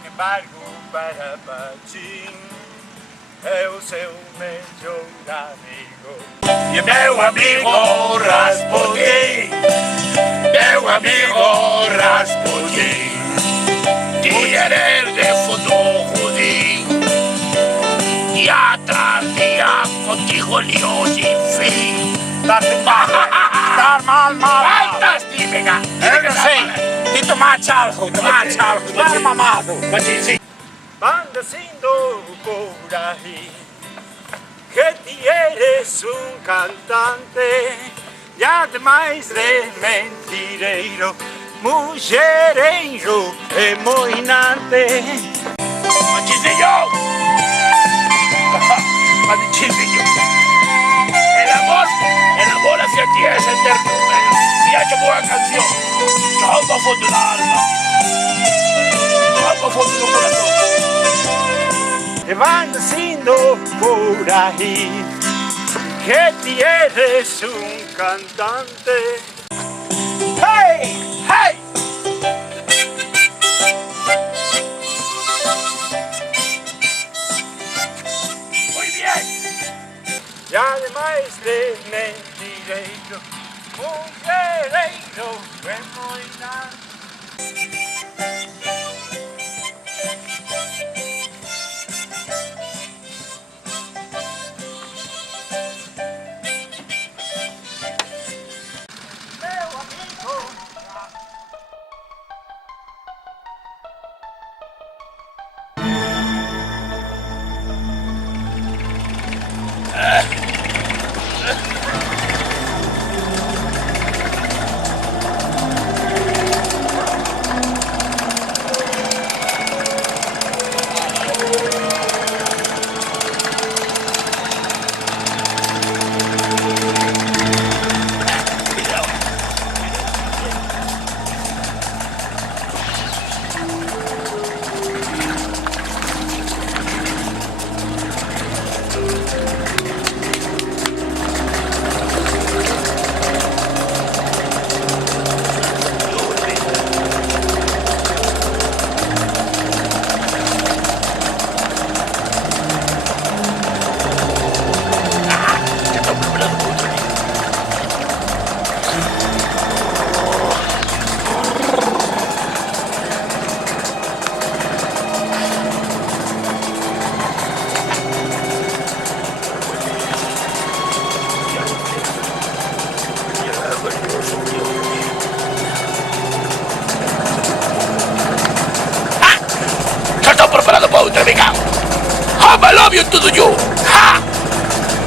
Sin embargo, para Pachín é o seu melhor amigo. E meu amigo Rasputin, meu amigo Rasputin, tiene el de fondo judío y atrás día contigo lío sin fin. Estás mal. Estás típica. Sí, y tomás algo, estás mamado. Sí. Van diciendo por ahí que eres un cantante y además de mentireiro, mulhereiro e moinante. Machistillo, el amor hacia ti es eterno. Si ha hecho buena canción, trabajo a fondo del alma, trabajo a fondo del corazón. Te van diciendo por ahí que eres un cantante. ¡Hey! ¡Hey! Muy bien. Y además de mentireiro, mulhereiro é moinante. I love you todo yo. ¡Ja!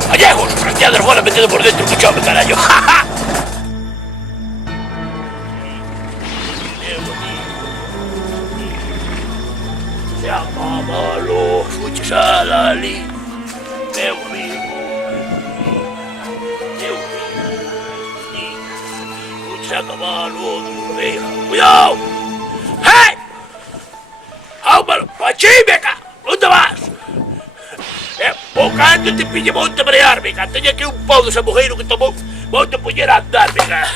Gallegos, franqueadas bola metido por dentro, escuchame, carajo. ¡Ja, ja! Se acaba los fuchos a la ley. Meu amigo. Fuchos a caballo de oveja. ¡Cuidado! ¡Hey! ¡Ámalo! ¡Pachímeca! ¿Dónde vas? O cando te pille monte a marear, venga. Teña aquí un pau de samujeiro que tomou. Monte a poñer a andar, venga.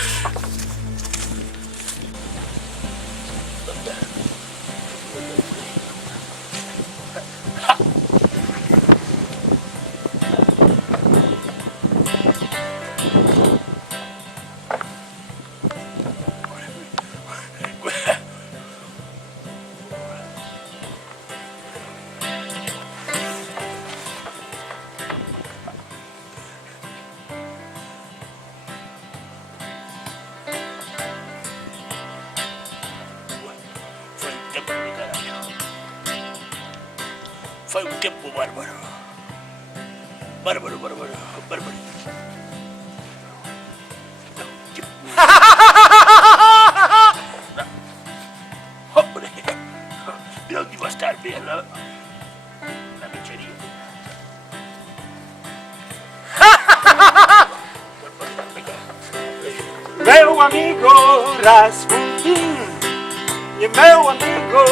Fue un tiempo bárbaro. Bárbaro. Hombre, mira dónde va a estar, mira la michería. Meu amigo Rasputin, e meu amigo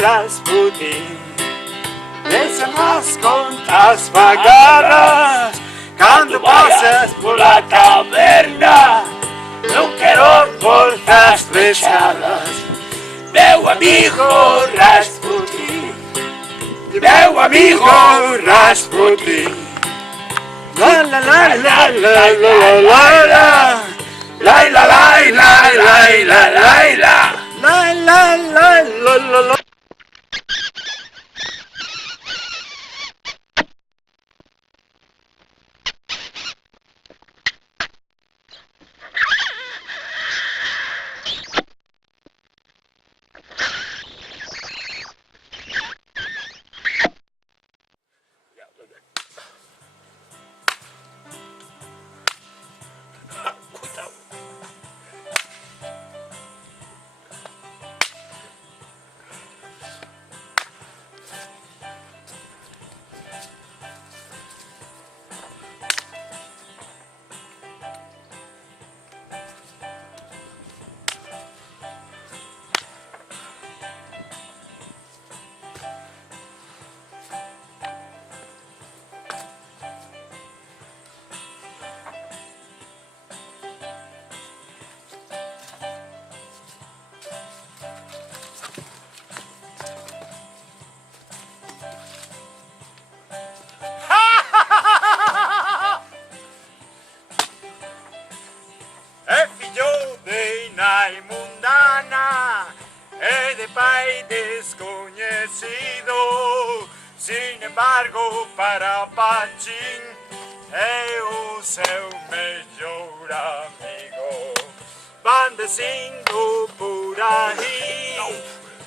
Rasputin, deixa as contas pagadas quando passas por la caverna. Não quero portas fechadas, meu amigo Rasputin. amigo Rasputin. La la la la la la la la. La la la la la la la la la. La la la la la la. È figlio di una mundana e de pai desconhecido. Sin embargo, para Pachín é o seu melhor amigo. Van diciendo por ahí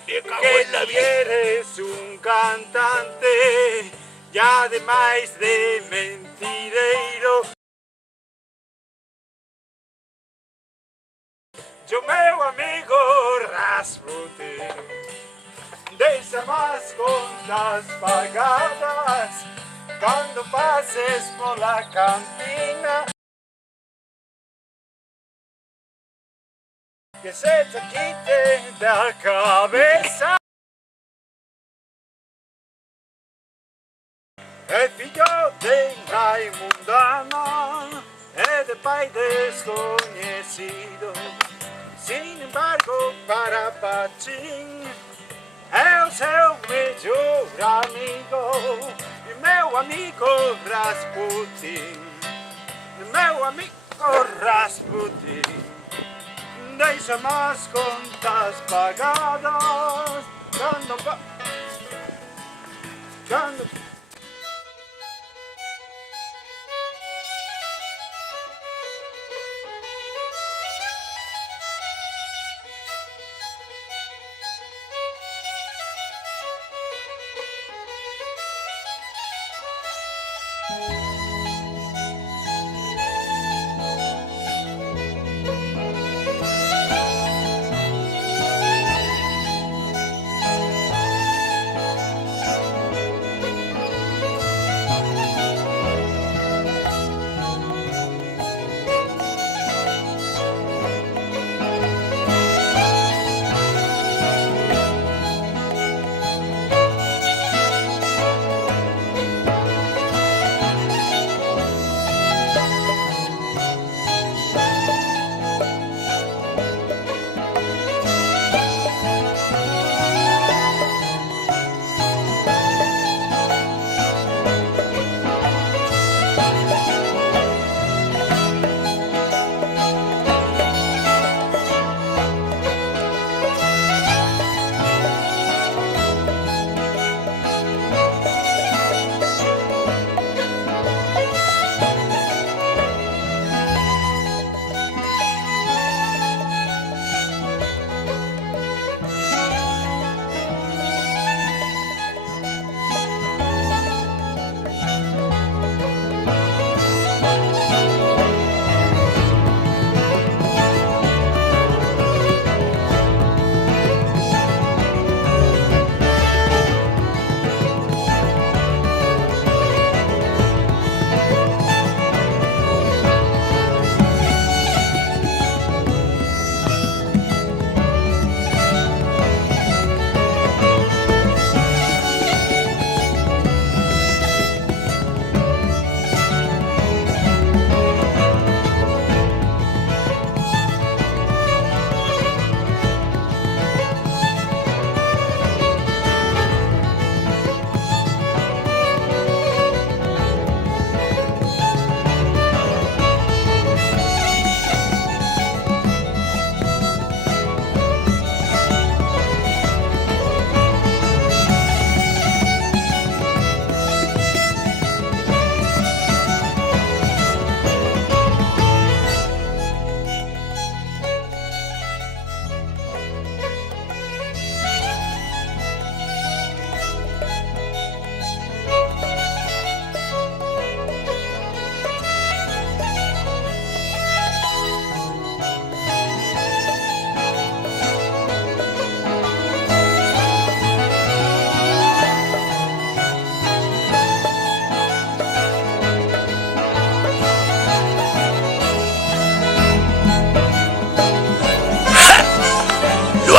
que eres un cantante y además de mentireiro. Yo meu amigo Rasputin, deixa más contas pagadas cuando pases por la cantina. Que se te quite de la cabeza. El filho de Raimundana es de pai desconhecido. Sin embargo, para Pachín é o seu melhor amigo. E meu amigo Rasputin, meu amigo Rasputin, deixa más contas pagadas cuando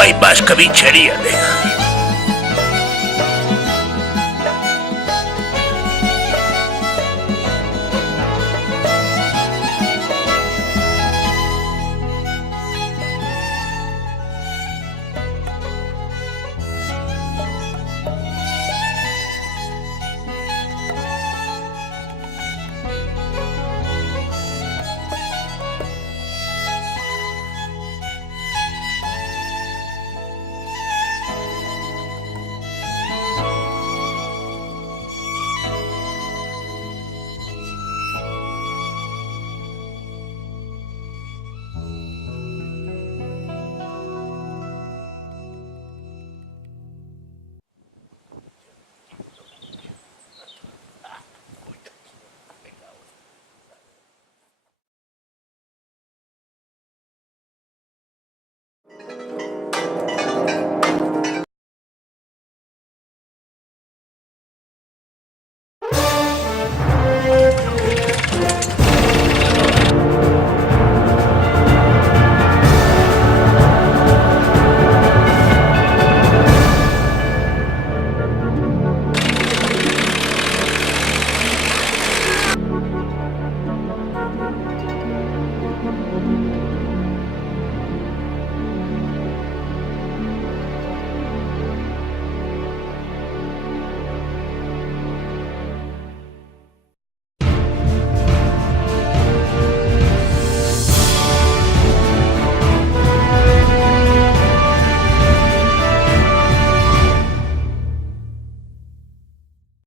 hay más que bichería, nena.